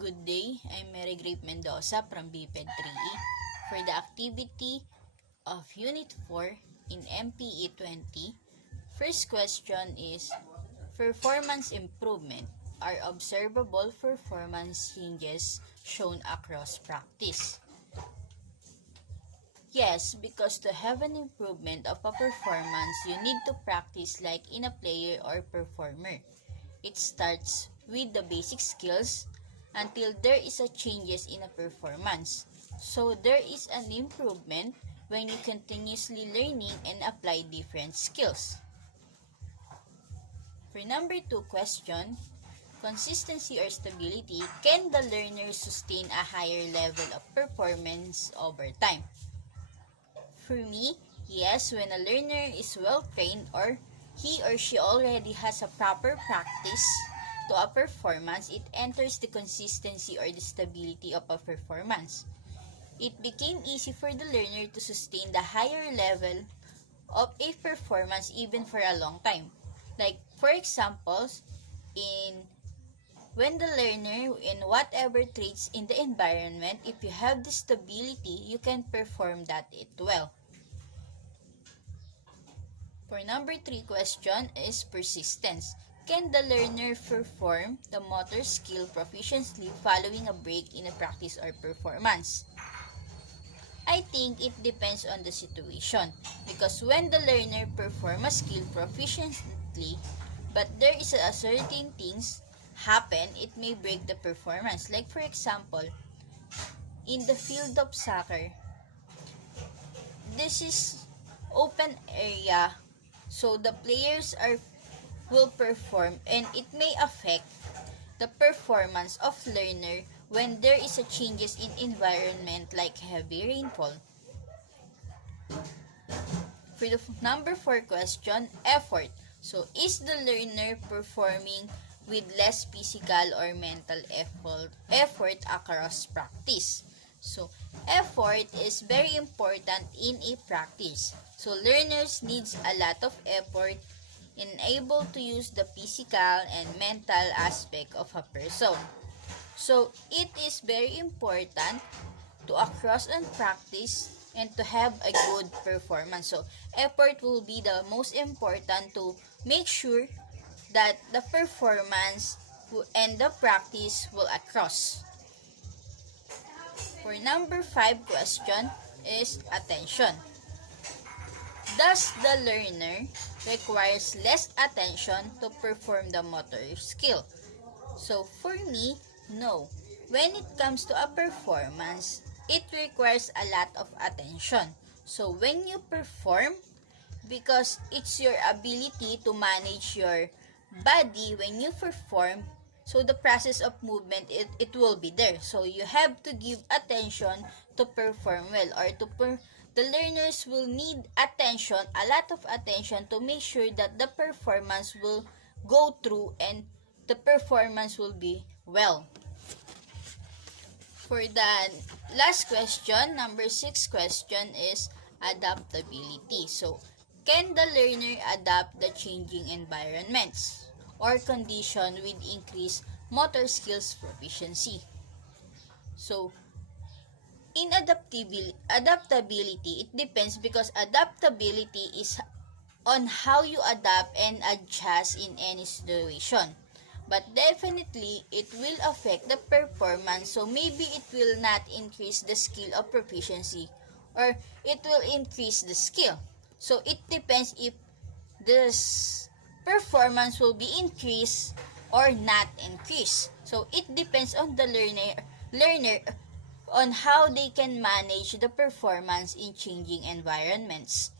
Good day, I'm Mary Grape Mendoza from BPED 3E for the activity of Unit 4 in MPE 20. First question is, performance improvement are observable performance changes shown across practice. Yes, because to have an improvement of a performance, you need to practice like in a player or performer. It starts with the basic skills until there is a changes in a performance. So there is an improvement when you continuously learning and apply different skills. For number 2 question, consistency or stability, can the learner sustain a higher level of performance over time? For me, yes, when a learner is well trained or he or she already has a proper practice to a performance, it enters the consistency or the stability of a performance. It became easy for the learner to sustain the higher level of a performance even for a long time. Like, for examples, when the learner in whatever traits in the environment, if you have the stability, you can perform that it well. For number 3 question is persistence. Can the learner perform the motor skill proficiently following a break in a practice or performance? I think it depends on the situation, because when the learner perform a skill proficiently, but there is a certain things happen, it may break the performance. Like for example, in the field of soccer, this is open area, so the players will perform and it may affect the performance of learner when there is a changes in environment like heavy rainfall. For the number 4 question, effort. So is the learner performing with less physical or mental effort across practice? So effort is very important in a practice. So learners needs a lot of effort in able to use the physical and mental aspect of a person. So it is very important to across and practice and to have a good performance. So effort will be the most important to make sure that the performance and the practice will across. For number 5 question is attention. Does the learner requires less attention to perform the motor skill? So for me, no. When it comes to a performance, it requires a lot of attention. So when you perform, because it's your ability to manage your body when you perform, so the process of movement, it will be there. So you have to give attention to perform well, or the learners will need attention, a lot of attention, to make sure that the performance will go through and the performance will be well. For the last question, number 6 question is adaptability. So can the learner adapt the changing environments or condition with increased motor skills proficiency? So in adaptability, it depends, because adaptability is on how you adapt and adjust in any situation. But definitely, it will affect the performance. So maybe it will not increase the skill of proficiency, or it will increase the skill. So it depends if this performance will be increased or not increased. So it depends on the learner on how they can manage the performance in changing environments.